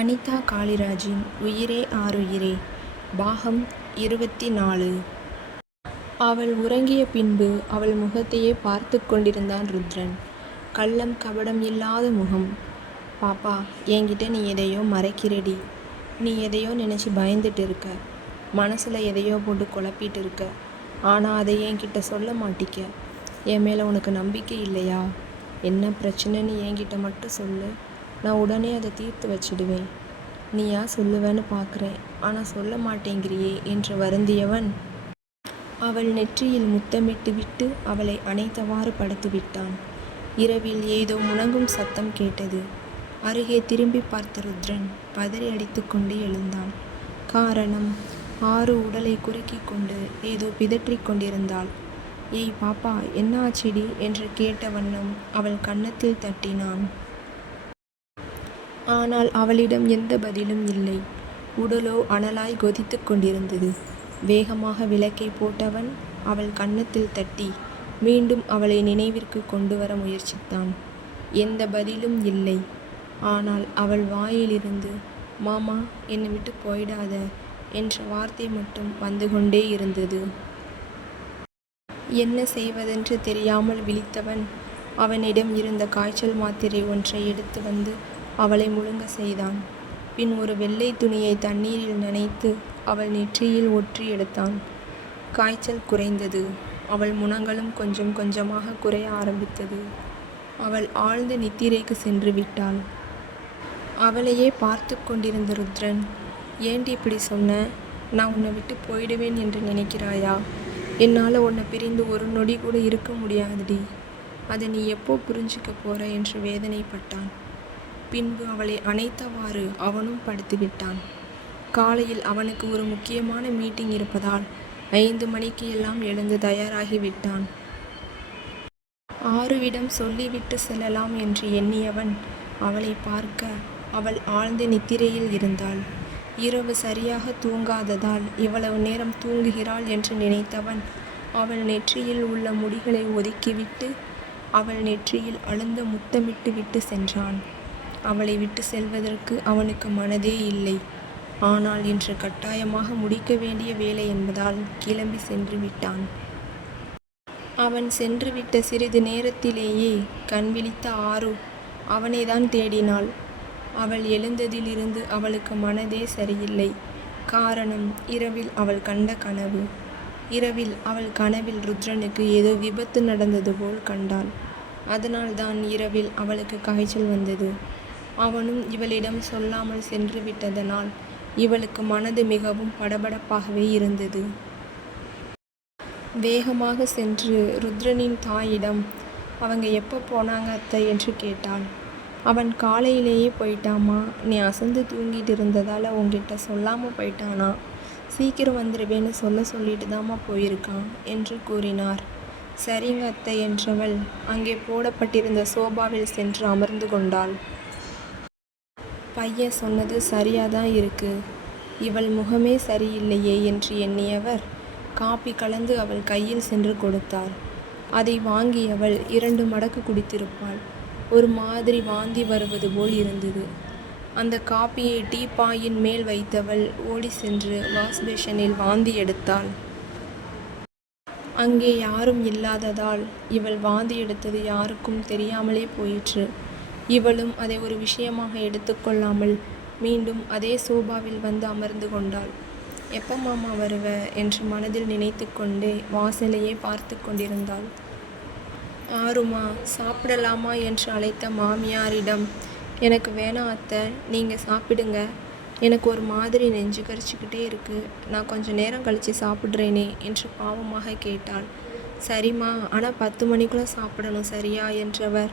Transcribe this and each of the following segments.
அனிதா காளிராஜின் உயிரே ஆருயிரே பாகம் 24. அவள் உறங்கிய பின்பு அவள் முகத்தையே பார்த்து கொண்டிருந்தான் ருத்ரன். கள்ளம் கபடம் இல்லாத முகம். பாப்பா, என்கிட்ட நீ எதையோ மறைக்கிறடி. நீ எதையோ நினச்சி பயந்துட்டு இருக்க. மனசில் எதையோ போட்டு குழப்பிட்டு இருக்க. ஆனால் அதை என்கிட்ட சொல்ல மாட்டிக்க. என் மேலே உனக்கு நம்பிக்கை இல்லையா? என்ன பிரச்சனைன்னு என்கிட்ட மட்டும் சொல்லு. நான் உடனே அதை தீர்த்து வச்சிடுவேன். நீயா சொல்லுவேன்னு பார்க்குறேன், ஆனால் சொல்ல மாட்டேங்கிறியே என்று வருந்தியவன் அவள் நெற்றியில் முத்தமிட்டு விட்டு அவளை அணைத்தவாறு படுத்து விட்டான். இரவில் ஏதோ முழங்கும் சத்தம் கேட்டது. அருகே திரும்பி பார்த்த ருத்ரன் பதறி அடித்து கொண்டு எழுந்தான். காரணம், ஆறு உடலை குறுக்கி கொண்டு ஏதோ பிதற்றிக் கொண்டிருந்தாள். ஏய் பாப்பா, என்ன ஆச்சிடி என்று கேட்ட வண்ணம் அவள் கன்னத்தில் தட்டினான். ஆனால் அவளிடம் எந்த பதிலும் இல்லை. உடலோ அனலாய் கொதித்து கொண்டிருந்தது. வேகமாக விளக்கை போட்டவன் அவள் கன்னத்தில் தட்டி மீண்டும் அவளை நினைவிற்கு கொண்டு வர முயற்சித்தான். எந்த பதிலும் இல்லை. ஆனால் அவள் வாயிலிருந்து மாமா, என்னை விட்டு போயிடாத என்ற வார்த்தை மட்டும் வந்து கொண்டே இருந்தது. என்ன செய்வதென்று தெரியாமல் விழித்தவன் அவனிடம் இருந்த காய்ச்சல் மாத்திரை ஒன்றை எடுத்து வந்து அவளை முழுங்க செய்தான். பின் ஒரு வெள்ளை துணியை தண்ணீரில் நனைத்து அவள் நெற்றியில் ஒற்றி எடுத்தான். காய்ச்சல் குறைந்தது. அவள் முனங்களும் கொஞ்சம் கொஞ்சமாக குறைய ஆரம்பித்தது. அவள் ஆழ்ந்த நித்திரைக்கு சென்று விட்டாள். அவளையே பார்த்து கொண்டிருந்த ருத்ரன், ஏண்டி இப்படி சொன்ன? நான் உன்னை விட்டு போயிடுவேன் என்று நினைக்கிறாயா? என்னால் உன்னை பிரிந்து ஒரு நொடி கூட இருக்க முடியாதுடி. அதை நீ எப்போ புரிஞ்சிக்க போற என்று வேதனைப்பட்டான். பின்பு அவளை அணைத்தவாறு அவனும் படுத்துவிட்டான். காலையில் அவனுக்கு ஒரு முக்கியமான மீட்டிங் இருப்பதால் 5 மணிக்கு எல்லாம் எழுந்து தயாராகி விட்டான். ஆறுவிடம் சொல்லிவிட்டு செல்லலாம் என்று எண்ணியவன் அவளை பார்க்க அவள் ஆழ்ந்த நித்திரையில் இருந்தாள். இரவு சரியாக தூங்காததால் இவ்வளவு நேரம் தூங்குகிறாள் என்று நினைத்தவன் அவள் நெற்றியில் உள்ள முடிகளை ஒதுக்கிவிட்டு அவள் நெற்றியில் அழுந்த முத்தமிட்டு விட்டு சென்றான். அவளை விட்டு செல்வதற்கு அவனுக்கு மனதே இல்லை. ஆனால் இன்று கட்டாயமாக முடிக்க வேண்டிய வேலை என்பதால் கிளம்பி சென்று விட்டான். அவன் சென்றுவிட்ட சிறிது நேரத்திலேயே கண் விழித்த ஆறு அவனைதான் தேடினாள். அவள் எழுந்ததிலிருந்து அவளுக்கு மனதே சரியில்லை. காரணம், இரவில் அவள் கண்ட கனவு. இரவில் அவள் கனவில் ருத்ரனுக்கு ஏதோ விபத்து நடந்தது போல் கண்டாள். அதனால்தான் இரவில் அவளுக்கு காய்ச்சல் வந்தது. அவனும் இவளிடம் சொல்லாமல் சென்று விட்டதனால் இவளுக்கு மனது மிகவும் படபடப்பாகவே இருந்தது. வேகமாக சென்று ருத்ரனின் தாயிடம் அவங்க எப்போ போனாங்க அத்தை என்று கேட்டாள். அவன் காலையிலேயே போயிட்டாமா, நீ அசந்து தூங்கிட்டு இருந்ததால் உங்ககிட்ட சொல்லாமல் போயிட்டானா, சீக்கிரம் வந்துடுவேன்னு சொல்லிட்டு தாம்மா போயிருக்கான் என்று கூறினார். சரிங்க அத்தை என்றவள் அங்கே போடப்பட்டிருந்த சோபாவில் சென்று அமர்ந்து கொண்டாள். பையன் சொன்னது சரியாதான் இருக்கு, இவள் முகமே சரியில்லையே என்று எண்ணியவர் காப்பி கலந்து அவள் கையில் சென்று கொடுத்தார். அதை வாங்கியவள் 2 மடக்கு குடித்திருப்பாள். ஒரு மாதிரி வாந்தி வருவது போல் இருந்தது. அந்த காப்பியை டீப்பாயின் மேல் வைத்தவள் ஓடி சென்று வாஷ்பேஷனில் வாந்தி எடுத்தாள். அங்கே யாரும் இல்லாததால் இவள் வாந்தி எடுத்தது யாருக்கும் தெரியாமலே போயிற்று. இவளும் அதை ஒரு விஷயமாக எடுத்துக்கொள்ளாமல் மீண்டும் அதே சோபாவில் வந்து அமர்ந்து கொண்டாள். எப்போ மாமா வருவ என்று மனதில் நினைத்து கொண்டே வாசலையே பார்த்து கொண்டிருந்தாள். ஆறுமா, சாப்பிடலாமா என்று அழைத்த மாமியாரிடம், எனக்கு வேணாம் அத்தை, நீங்கள் சாப்பிடுங்க, எனக்கு ஒரு மாதிரி நெஞ்சு கரிச்சிக்கிட்டே இருக்கு, நான் கொஞ்சம் நேரம் கழித்து சாப்பிட்றேனே என்று பாவமாக கேட்டாள். சரிம்மா, ஆனால் 10 மணிக்குள்ளே சாப்பிடணும் சரியா என்றவர்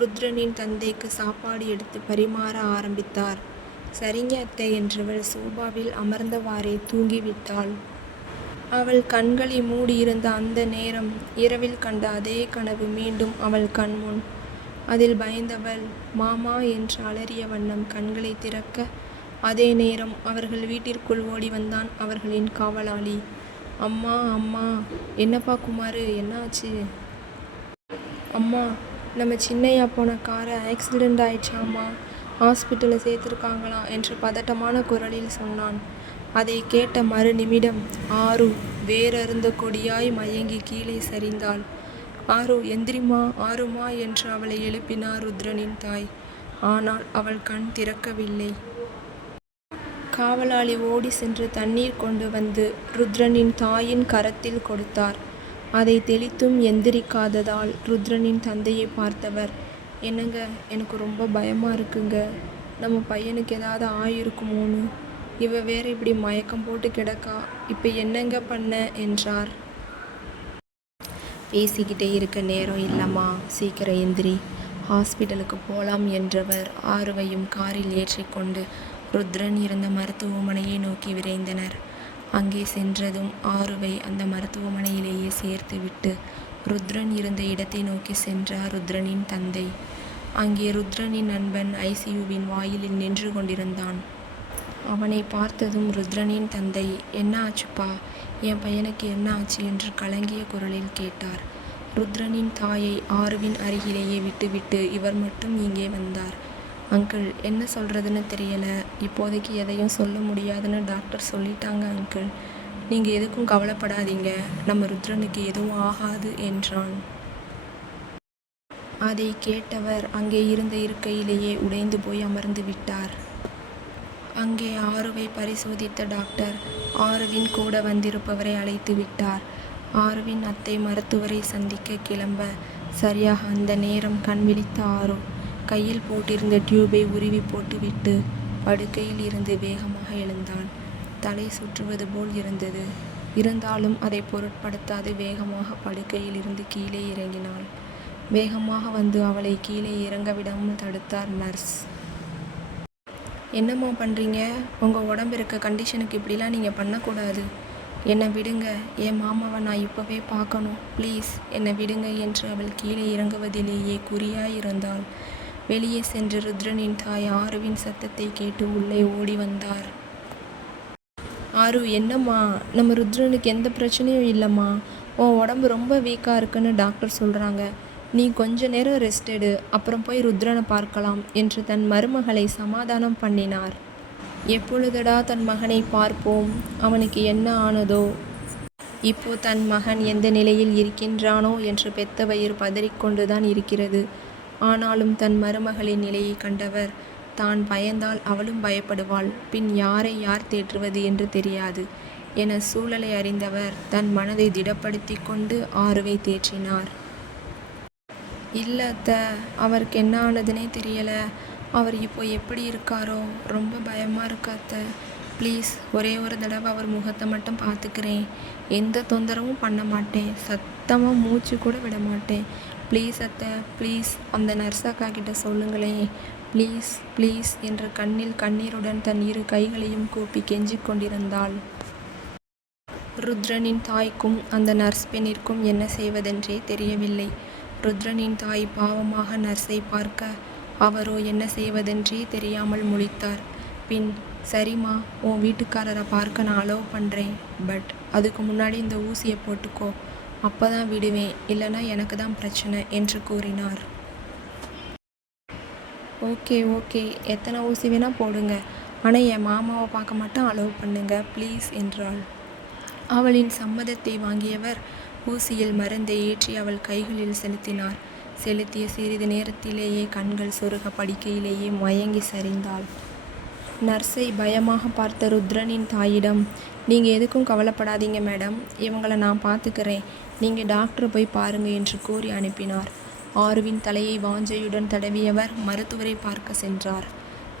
ருத்ரனின் தந்தைக்கு சாப்பாடு எடுத்து பரிமாற ஆரம்பித்தார். சரிங்க அத்தை என்றவள் சோபாவில் அமர்ந்தவாறே தூங்கிவிட்டாள். அவள் கண்களை மூடியிருந்த அந்த நேரம் இரவில் கண்ட அதே கனவு மீண்டும் அவள் கண்முன். அதில் பயந்தவள் மாமா என்று அலறிய வண்ணம் கண்களை திறக்க அதே நேரம் அவர்கள் வீட்டிற்குள் ஓடி வந்தான் அவர்களின் காவலாளி. அம்மா அம்மா, என்னப்பா குமாரு, என்னாச்சு? அம்மா, நம்ம சின்னையா போன காரை ஆக்சிடெண்ட் ஆயிடுச்சாம்மா, ஹாஸ்பிட்டலில் சேர்த்துருக்காங்களா என்று பதட்டமான குரலில் சொன்னான். அதை கேட்ட மறு நிமிடம் ஆரு வேரறுந்த கொடியாய் மயங்கி கீழே சரிந்தாள். ஆரு எந்திரிமா, ஆருமா என்று அவளை எழுப்பினார் ருத்ரனின் தாய். ஆனால் அவள் கண் திறக்கவில்லை. காவலாளி ஓடி சென்று தண்ணீர் கொண்டு வந்து ருத்ரனின் தாயின் கரத்தில் கொடுத்தார். அதை தெளித்தும் எந்திரிக்காததால் ருத்ரனின் தந்தையை பார்த்தவர், என்னங்க, எனக்கு ரொம்ப பயமாக இருக்குங்க. நம்ம பையனுக்கு ஏதாவது ஆயிருக்குமோன்னு. இவ வேற இப்படி மயக்கம் போட்டு கிடக்கா. இப்போ என்னங்க பண்ண என்றார். பேசிக்கிட்டே இருக்க நேரம் இல்லைம்மா, சீக்கிரம் எந்திரி, ஹாஸ்பிட்டலுக்கு போகலாம் என்றவர் ஆருவையும் காரில் ஏற்றிக்கொண்டு ருத்ரன் இருந்த மருத்துவமனையை நோக்கி விரைந்தனர். அங்கே சென்றதும் ஆருவை அந்த மருத்துவமனையிலேயே சேர்த்து விட்டு ருத்ரன் இருந்த இடத்தை நோக்கி சென்றார் ருத்ரனின் தந்தை. அங்கே ருத்ரனின் நண்பன் ஐசியூவின் வாயிலில் நின்று கொண்டிருந்தான். அவனை பார்த்ததும் ருத்ரனின் தந்தை, என்ன ஆச்சுப்பா, என் பையனுக்கு என்ன ஆச்சு என்று கலங்கிய குரலில் கேட்டார். ருத்ரனின் தாயை ஆருவின் அருகிலேயே விட்டுவிட்டு இவர் மட்டும் இங்கே வந்தார். அங்கிள், என்ன சொல்கிறதுன்னு தெரியலை, இப்போதைக்கு எதையும் சொல்ல முடியாதுன்னு டாக்டர் சொல்லிட்டாங்க அங்கிள். நீங்கள் எதுக்கும் கவலைப்படாதீங்க, நம்ம ருத்ரனுக்கு எதுவும் ஆகாது என்றான். அதை கேட்டவர் அங்கே இருந்த இருக்கையிலேயே உடைந்து போய் அமர்ந்து விட்டார். அங்கே ஆருவை பரிசோதித்த டாக்டர் ஆருவின் கூட வந்திருப்பவரை அழைத்து விட்டார். ஆருவின் அத்தை மருத்துவரை சந்திக்க கிளம்ப சரியாக அந்த நேரம் கண் விழித்த ஆரு கையில் போட்டிருந்த டியூபை உருவி போட்டுவிட்டு படுக்கையில் இருந்து வேகமாக எழுந்தாள். தலை சுற்றுவது போல் இருந்தது. இருந்தாலும் அதை பொருட்படுத்தாது வேகமாக படுக்கையில் இருந்து கீழே இறங்கினாள். வேகமாக வந்து அவளை கீழே இறங்க விடாமல் தடுத்தார் நர்ஸ். என்னம்மா பண்ணுறீங்க? உங்கள் உடம்பு இருக்க கண்டிஷனுக்கு இப்படிலாம் நீங்கள் பண்ணக்கூடாது. என்னை விடுங்க, என் மாமாவை நான் இப்போவே பார்க்கணும், ப்ளீஸ் என்னை விடுங்க என்று அவள் கீழே இறங்குவதிலேயே குறியாயிருந்தாள். வெளியே சென்று ருத்ரனின் தாய் ஆருவின் சத்தத்தை கேட்டு உள்ளே ஓடி வந்தார். ஆரு, என்னம்மா? நம்ம ருத்ரனுக்கு எந்த பிரச்சனையும் இல்லைம்மா. உன் உடம்பு ரொம்ப வீக்காக இருக்குன்னு டாக்டர் சொல்கிறாங்க. நீ கொஞ்ச நேரம் ரெஸ்ட் எடு, அப்புறம் போய் ருத்ரனை பார்க்கலாம் என்று தன் மருமகளை சமாதானம் பண்ணினார். எப்பொழுதடா தன் மகனை பார்ப்போம்? அவனுக்கு என்ன ஆனதோ? இப்போ தன் மகன் எந்த நிலையில் இருக்கின்றானோ என்று பெத்த வயிறு பதறிக்கொண்டுதான் இருக்கிறது. ஆனாலும் தன் மருமகளின் நிலையை கண்டவர், தான் பயந்தால் அவளும் பயப்படுவாள், பின் யாரை யார் தேற்றுவது என்று தெரியாது என சூழலை அறிந்தவர் தன் மனதை திடப்படுத்தி கொண்டு ஆருவை தேற்றினார். இல்லை அத்தை, அவருக்கு என்ன ஆனதுன்னே தெரியலை. அவர் இப்போ எப்படி இருக்காரோ, ரொம்ப பயமாக இருக்கு அத்தை. ப்ளீஸ் ஒரே ஒரு தடவை அவர் முகத்தை மட்டும் பார்த்துக்கிறேன். எந்த தொந்தரவும் பண்ண மாட்டேன், சத்தமாக மூச்சு கூட விட மாட்டேன். ப்ளீஸ் அத்தை, ப்ளீஸ் அந்த நர்ஸ் அக்கா கிட்ட சொல்லுங்களேன், ப்ளீஸ் ப்ளீஸ் என்று கண்ணில் கண்ணீருடன் தன் இரு கைகளையும் கூப்பி கெஞ்சிக் கொண்டிருந்தாள். ருத்ரனின் தாய்க்கும் அந்த நர்ஸ் பெண்ணிற்கும் என்ன செய்வதென்றே தெரியவில்லை. ருத்ரனின் தாய் பாவமாக நர்ஸை பார்க்க அவரோ என்ன செய்வதென்றே தெரியாமல் முழித்தார். பின், சரிம்மா, உன் வீட்டுக்காரரை பார்க்க நான் அலோவ் பண்ணுறேன், பட் அதுக்கு முன்னாடி இந்த ஊசியை போட்டுக்கோ, அப்போ தான் விடுவேன், இல்லைனா எனக்கு தான் பிரச்சனை என்று கூறினார். ஓகே ஓகே, எத்தனை ஊசி வேணால் போடுங்க, ஆனால் என் மாமாவை பார்க்க மட்டும் அலோவ் பண்ணுங்க ப்ளீஸ் என்றாள். அவளின் சம்மதத்தை வாங்கியவர் ஊசியில் மருந்தை ஏற்றி அவள் கைகளில் செலுத்தினார். செலுத்திய சிறிது நேரத்திலேயே கண்கள் சொருக படுக்கையிலேயே மயங்கி சரிந்தாள். நர்ஸை பயமாக பார்த்த ருத்ரனின் தாயிடம், நீங்கள் எதுக்கும் கவலைப்படாதீங்க மேடம், இவங்களை நான் பார்த்துக்கிறேன், நீங்கள் டாக்டரை போய் பாருங்க என்று கூறி அனுப்பினார். ஆருவின் தலையை வாஞ்சையுடன் தடவியவர் மருத்துவரை பார்க்க சென்றார்.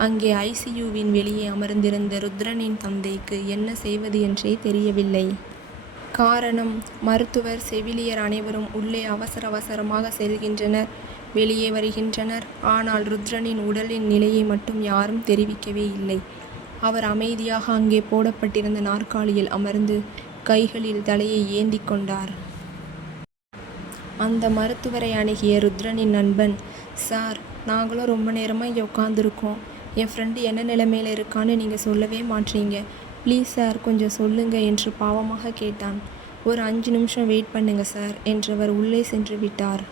அங்கே ஐசியூவின் வெளியே அமர்ந்திருந்த ருத்ரனின் தந்தைக்கு என்ன செய்வது என்றே தெரியவில்லை. காரணம், மருத்துவர் செவிலியர் அனைவரும் உள்ளே அவசர அவசரமாக செல்கின்றனர், வெளியே வருகின்றனர். ஆனால் ருத்ரனின் உடலின் நிலையை மட்டும் யாரும் தெரிவிக்கவே இல்லை. அவர் அமைதியாக அங்கே போடப்பட்டிருந்த நாற்காலியில் அமர்ந்து கைகளில் தலையை ஏந்தி கொண்டார். அந்த மருத்துவரை அணுகிய ருத்ரனின் நண்பன், சார், நாங்களும் ரொம்ப நேரமாக இங்கே உட்காந்துருக்கோம், என் ஃப்ரெண்டு என்ன நிலைமையில் இருக்கான்னு நீங்கள் சொல்லவே மாட்டீங்க, ப்ளீஸ் சார் கொஞ்சம் சொல்லுங்க என்று பாவமாக கேட்டான். ஒரு 5 நிமிஷம் வெயிட் பண்ணுங்க சார் என்றவர் உள்ளே சென்று விட்டார்.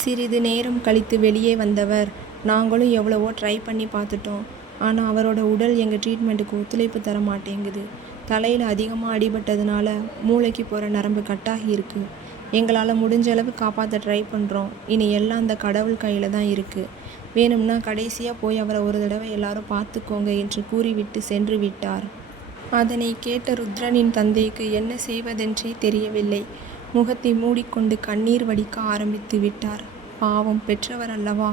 சிறிது நேரம் கழித்து வெளியே வந்தவர், நாங்களும் எவ்வளவோ ட்ரை பண்ணி பார்த்துட்டோம். ஆனால் அவரோட உடல் எங்கள் ட்ரீட்மெண்ட்டுக்கு ஒத்துழைப்பு தர மாட்டேங்குது. தலையில் அதிகமாக அடிபட்டதுனால மூளைக்கு போகிற நரம்பு கட்டாகி இருக்குது. எங்களால் முடிஞ்ச அளவு காப்பாற்ற ட்ரை பண்ணுறோம். இனி எல்லாம் அந்த கடவுள் கையில் தான் இருக்குது. வேணும்னா கடைசியாக போய் அவரை ஒரு தடவை எல்லாரும் பார்த்துக்கோங்க என்று கூறிவிட்டு சென்று விட்டார். அதனை கேட்ட ருத்ரனின் தந்தைக்கு என்ன செய்வதென்றே தெரியவில்லை. முகத்தை மூடிக்கொண்டு கண்ணீர் வடிக்க ஆரம்பித்து விட்டார். பாவம், பெற்றவர் அல்லவா.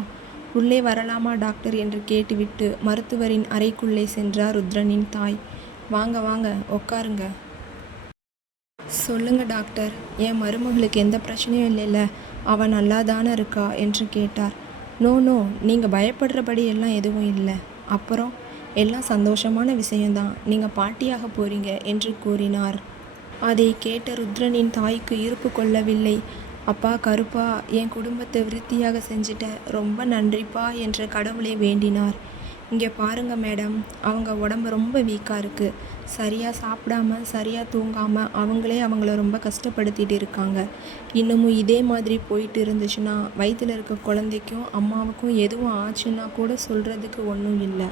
உள்ளே வரலாமா டாக்டர் என்று கேட்டுவிட்டு மருத்துவரின் அறைக்குள்ளே சென்றார் ருத்ரனின் தாய். வாங்க வாங்க, உட்காருங்க. சொல்லுங்க டாக்டர், என் மருமகளுக்கு எந்த பிரச்சனையும் இல்லைல்ல, அவன் நல்லா தானே இருக்கா என்று கேட்டார். நோ, நீங்கள் பயப்படுறபடி எல்லாம் எதுவும் இல்லை. அப்புறம் எல்லாம் சந்தோஷமான விஷயம்தான். நீங்கள் பாட்டியாக போறீங்க என்று கூறினார். அதை கேட்ட ருத்ரனின் தாய்க்கு இருப்பு கொள்ளவில்லை. அப்பா கருப்பா, என் குடும்பத்தை விருத்தியாக செஞ்சிட்ட, ரொம்ப நன்றிப்பா என்று கடவுளை வேண்டினார். இங்கே பாருங்க மேடம், அவங்க உடம்பு ரொம்ப வீக்காக இருக்குது. சரியாக சாப்பிடாம சரியாக தூங்காமல் அவங்களே அவங்கள ரொம்ப கஷ்டப்படுத்திட்டு இருக்காங்க. இன்னமும் இதே மாதிரி போயிட்டு இருந்துச்சுன்னா வயிற்றில் இருக்க குழந்தைக்கும் அம்மாவுக்கும் எதுவும் ஆச்சுன்னா கூட சொல்கிறதுக்கு ஒன்றும் இல்லை.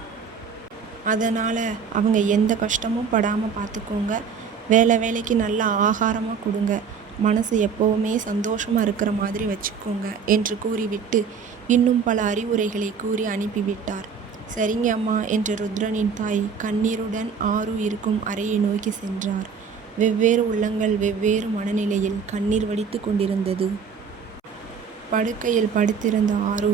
அதனால் அவங்க எந்த கஷ்டமும் படாமல் பார்த்துக்கோங்க. வேலைக்கு நல்ல ஆகாரமாக கொடுங்க. மனசு எப்போவுமே சந்தோஷமாக இருக்கிற மாதிரி வச்சுக்கோங்க என்று கூறிவிட்டு இன்னும் பல அறிவுரைகளை கூறி அனுப்பிவிட்டார். சரிங்க அம்மா என்று ருத்ரனின் தாய் கண்ணீருடன் ஆரு இருக்கும் அறையை நோக்கி சென்றார். வெவ்வேறு உள்ளங்கள் வெவ்வேறு மனநிலையில் கண்ணீர் வடித்து கொண்டிருந்தது. படுக்கையில் படுத்திருந்த ஆரு,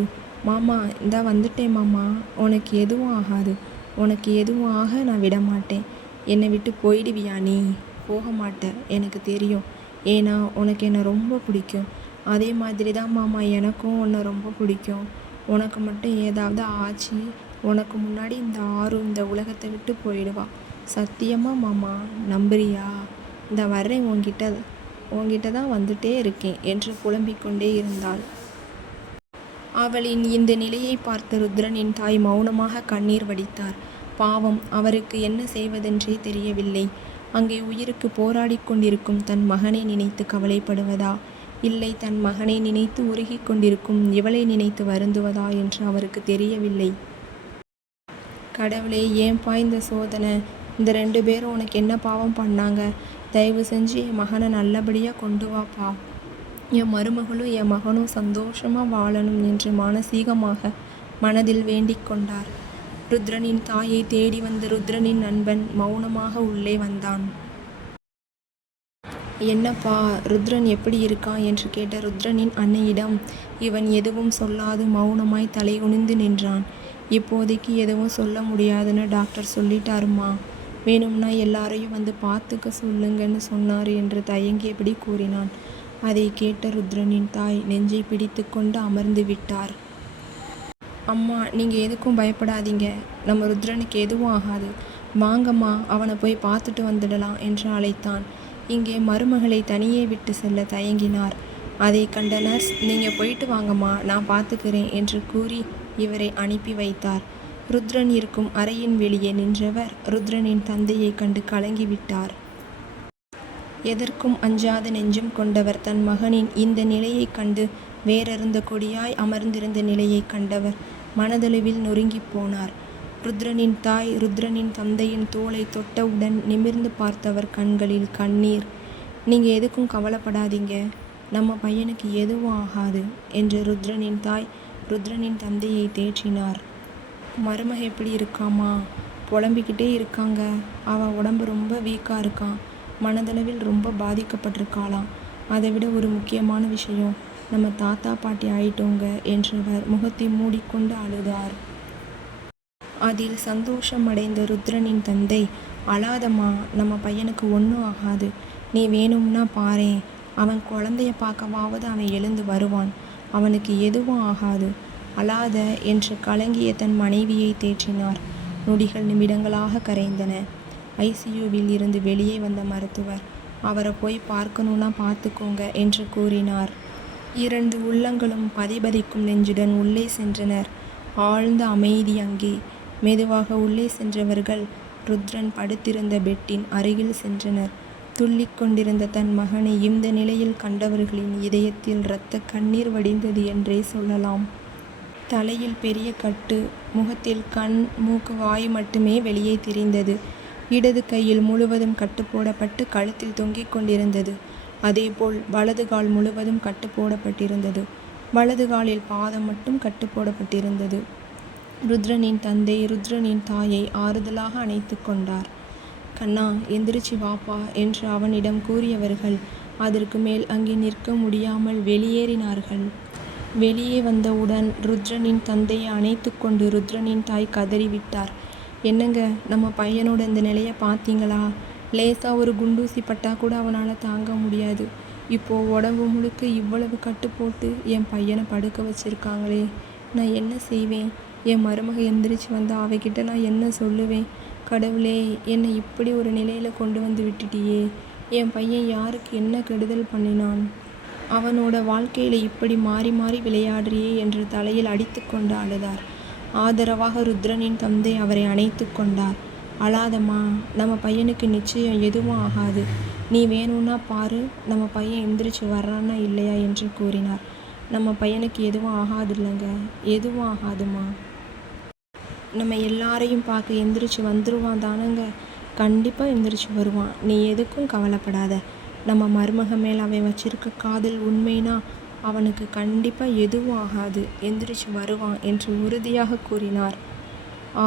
மாமா இந்தா வந்துட்டேன் மாமா, உனக்கு எதுவும் ஆகாது, உனக்கு எதுவும் ஆக நான் விட மாட்டேன். என்னை விட்டு போயிடுவியா நீ? போக மாட்டேன், எனக்கு தெரியும். ஏன்னா உனக்கு என்னை ரொம்ப பிடிக்கும். அதே மாதிரி தான் மாமா எனக்கும் உன்னை ரொம்ப பிடிக்கும். உனக்கு மட்டும் ஏதாவது ஆச்சு, உனக்கு முன்னாடி இந்த ஆறு இந்த உலகத்தை விட்டு போயிடுவா. சத்தியமா மாமா, நம்புறியா? இந்த வர்றேன், உன்கிட்ட தான் வந்துட்டே இருக்கேன் என்று புலம்பிக்கொண்டே இருந்தாள். அவளின் இந்த நிலையை பார்த்த ருத்ரனின் தாய் மௌனமாக கண்ணீர் வடித்தார். பாவம், அவருக்கு என்ன செய்வதென்றே தெரியவில்லை. அங்கே உயிருக்கு போராடி கொண்டிருக்கும் தன் மகனை நினைத்து கவலைப்படுவதா, இல்லை தன் மகனை நினைத்து உருகி கொண்டிருக்கும் இவளை நினைத்து வருந்துவதா என்று அவருக்கு தெரியவில்லை. கடவுளே, ஏன்பா இந்த சோதனை? இந்த 2 பேரும் உனக்கு என்ன பாவம் பண்ணாங்க? தயவு செஞ்சு என் மகனை நல்லபடியாக கொண்டு வாப்பா. என் மருமகளும் என் மகனும் சந்தோஷமாக வாழணும் என்று மானசீகமாக மனதில் வேண்டிக் கொண்டார். ருத்ரனின் தாயை தேடி வந்த ருத்ரனின் நண்பன் மௌனமாக உள்ளே வந்தான். என்னப்பா, ருத்ரன் எப்படி இருக்கான் என்று கேட்ட ருத்ரனின் அன்னையிடம் இவன் எதுவும் சொல்லாது மௌனமாய் தலை குனிந்து நின்றான். இப்போதைக்கு எதுவும் சொல்ல முடியாதுன்னு டாக்டர் சொல்லிட்டாருமா. வேணும்னா எல்லாரையும் வந்து பார்த்துக்க சொல்லுங்கன்னு சொன்னார் என்று தயங்கியபடி கூறினான். அதை கேட்ட ருத்ரனின் தாய் நெஞ்சை பிடித்து கொண்டு அமர்ந்து விட்டார். அம்மா, நீங்கள் எதுக்கும் பயப்படாதீங்க. நம்ம ருத்ரனுக்கு எதுவும் ஆகாது. வாங்கம்மா, அவனை போய் பார்த்துட்டு வந்துடலாம் என்று அழைத்தான். இங்கே மருமகளை தனியே விட்டு செல்ல தயங்கினார். அதை கண்ட நர்ஸ், நீங்கள் போயிட்டு வாங்கம்மா, நான் பார்த்துக்கிறேன் என்று கூறி இவரை அனுப்பி வைத்தார். ருத்ரன் இருக்கும் அறையின் வெளியே நின்றவர் ருத்ரனின் தந்தையை கண்டு கலங்கிவிட்டார். எதற்கும் அஞ்சாத நெஞ்சம் கொண்டவர் தன் மகனின் இந்த நிலையை கண்டு வேறறுந்த கொடியாய் அமர்ந்திருந்த நிலையை கண்டவர் மனதளவில் நொறுங்கி போனார். ருத்ரனின் தாய் ருத்ரனின் தந்தையின் தோளை தொட்டவுடன் நிமிர்ந்து பார்த்தவர் கண்களில் கண்ணீர். நீங்கள் எதுக்கும் கவலைப்படாதீங்க, நம்ம பையனுக்கு எதுவும் ஆகாது என்று ருத்ரனின் தாய் ருத்ரனின் தந்தையை தேற்றினார். மருமக எப்படி இருக்காமா? புலம்பிக்கிட்டே இருக்காங்க. அவன் உடம்பு ரொம்ப வீக்காக இருக்கான். மனதளவில் ரொம்ப பாதிக்கப்பட்டிருக்காளாம். அதை விட ஒரு முக்கியமான விஷயம், நம்ம தாத்தா பாட்டி ஆயிட்டோங்க என்றவர் முகத்தை மூடிக்கொண்டு அழுதார். அதில் சந்தோஷம் அடைந்த ருத்ரனின் தந்தை, அழாதம்மா, நம்ம பையனுக்கு ஒன்றும் ஆகாது. நீ வேணும்னா பாரேன், அவன் குழந்தைய பார்க்கவாவது அவன் எழுந்து வருவான். அவனுக்கு எதுவும் ஆகாது, அழாத என்று கலங்கிய தன் மனைவியை தேற்றினார். நொடிகள் நிமிடங்களாக கரைந்தன. ஐசியூவில் இருந்து வெளியே வந்த மருத்துவர், அவரை போய் பார்க்கணுன்னா பார்த்துக்கோங்க என்று கூறினார். 2 உள்ளங்களும் பதிபதிக்கும் நெஞ்சுடன் உள்ளே சென்றனர். ஆழ்ந்த அமைதி அங்கே. மெதுவாக உள்ளே சென்றவர்கள் ருத்ரன் படுத்திருந்த பெட்டின் அருகில் சென்றனர். துள்ளிக் கொண்டிருந்த தன் மகனை இந்த நிலையில் கண்டவர்களின் இதயத்தில் இரத்த கண்ணீர் வடிந்தது என்றே சொல்லலாம். தலையில் பெரிய கட்டு, முகத்தில் கண், மூக்கு, வாய் மட்டுமே வெளியே தெரிந்தது. இடது கையில் முழுவதும் கட்டு போடப்பட்டு கழுத்தில் தொங்கிக் கொண்டிருந்தது. அதேபோல் வலது கால் முழுவதும் கட்டு போடப்பட்டிருந்தது. வலது காலில் பாதம் மட்டும் கட்டு போடப்பட்டிருந்தது. ருத்ரனின் தந்தை ருத்ரனின் தாயை ஆறுதலாக அணைத்து கொண்டார். கண்ணா, எந்திரிச்சு வாப்பா என்று அவனிடம் கூறியவர்கள் அதற்கு மேல் அங்கே நிற்க முடியாமல் வெளியேறினார்கள். வெளியே வந்தவுடன் ருத்ரனின் தந்தையை அணைத்து கொண்டு ருத்ரனின் தாய் கதறிவிட்டார். என்னங்க, நம்ம பையனோட இந்த நிலையை பார்த்தீங்களா? லேசா ஒரு குண்டூசி பட்டா கூட அவனால் தாங்க முடியாது. இப்போது உடம்பு முழுக்க இவ்வளவு கட்டு போட்டு என் பையனை படுக்க வச்சுருக்காங்களே, நான் என்ன செய்வேன்? என் மருமக எந்திரிச்சு வந்தால் அவகிட்ட நான் என்ன சொல்லுவேன்? கடவுளே, என்னை இப்படி ஒரு நிலையில் கொண்டு வந்து விட்டுட்டியே. என் பையன் யாருக்கு என்ன கெடுதல் பண்ணினான்? அவனோட வாழ்க்கையில் இப்படி மாறி மாறி விளையாடுறியே என்று தலையில் அடித்து கொண்டு அழுதார். ஆதரவாக ருத்ரனின் தந்தை அவரை அணைத்து கொண்டார். அழாதம்மா, நம்ம பையனுக்கு நிச்சயம் எதுவும் ஆகாது. நீ வேணும்னா பாரு, நம்ம பையன் எந்திரிச்சு வர்றான்னா இல்லையா என்று கூறினார். நம்ம பையனுக்கு எதுவும் ஆகாது இல்லைங்க, எதுவும் ஆகாதுமா. நம்ம எல்லாரையும் பார்க்க எந்திரிச்சு வந்துடுவான் தானங்க. கண்டிப்பாக எந்திரிச்சு வருவான், நீ எதுக்கும் கவலைப்படாத. நம்ம மருமக மேல் அவன் வச்சிருக்க காதல் உண்மைனா அவனுக்கு கண்டிப்பாக எதுவும் ஆகாது, எந்திரிச்சு வருவான் என்று உறுதியாக கூறினார்.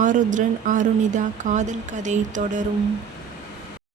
ஆருத்ரன் ஆருணிதா காதல் கதை தொடரும்.